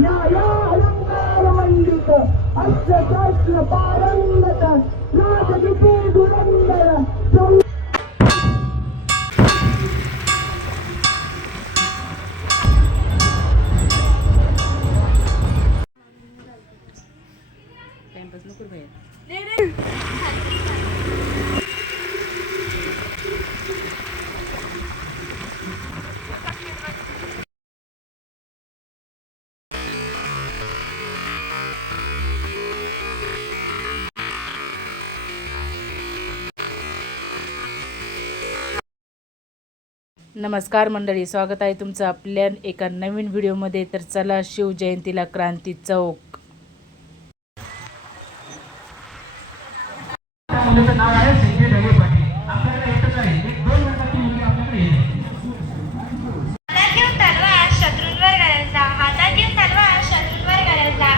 न्यायालंकारमंडित अष्टशास्त्र पारंगत राजनीती धुरंधर नमस्कार मंडळी, स्वागत आहे तुमचं आपल्या एका नवीन व्हिडिओमध्ये. तर चला, शिवजयंतीला क्रांती चौक. नाव आहे संजय ढगे पाटील. आपल्याकडे एकच आहे, एक 2 मिनिटाची मुलगी आपल्याकडे येते. हातात घेऊन तलवार शत्रूंवर गरजला, हातात घेऊन तलवार शत्रूंवर गरजला.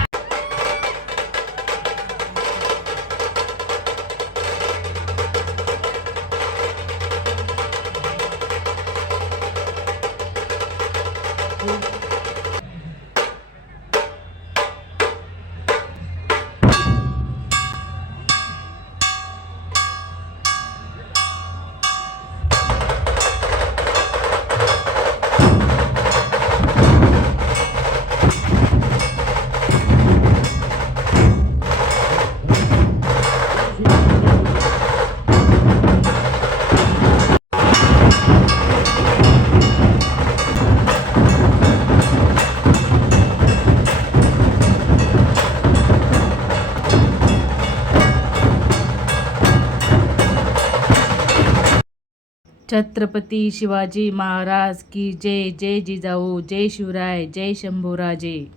छत्रपती शिवाजी महाराज की जय. जय जिजाऊ, जय शिवराय, जय शंभूराजे.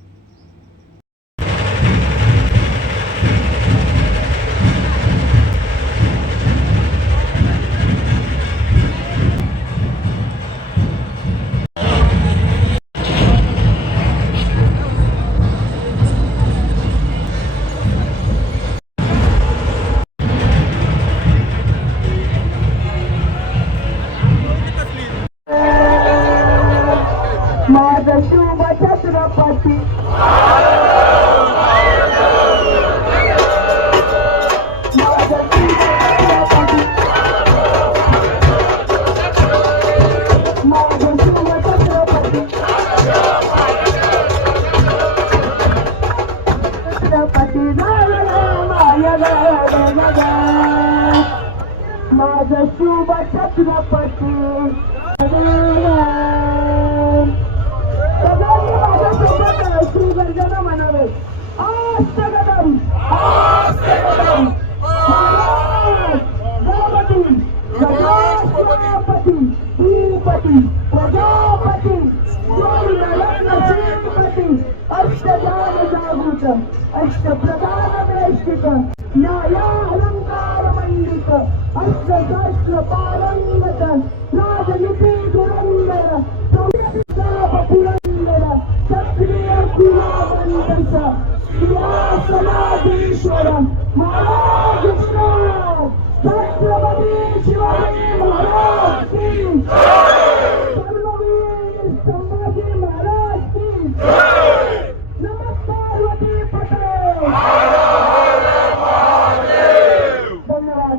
माझं शुभ छत्रपती माझं शुभ छत्रपती श्रीगर्जना म्हणावे. अष्टगदम गणपती गजापती भूपती प्रजापती श्रीपती अष्टजान जागृत अष्टप्रधान प्रेष्ठित न्यायालंकार मंडित अष्टशास्त्र पारंगत राजनीती धुरंधर पुरंदर क्षत्रिय कुलावंतस सिंहासनाधीश्वर महाराज छत्रपती शिवाजी महाराज की धर्मवीर संभाजी महाराज की नमस्कार वती पटेल. धन्यवाद.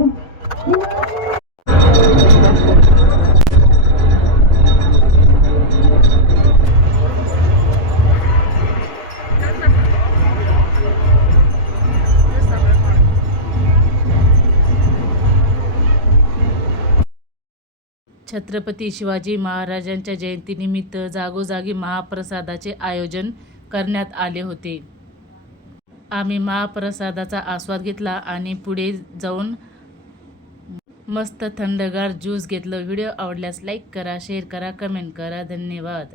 छत्रपती शिवाजी महाराजांच्या जयंतीनिमित्त जागोजागी महाप्रसादाचे आयोजन करण्यात आले होते. आम्ही महाप्रसादाचा आस्वाद घेतला आणि पुढे जाऊन मस्त थंडगार ज्यूस घेतलं. व्हिडिओ आवडल्यास लाईक करा, शेअर करा, कमेंट करा. धन्यवाद.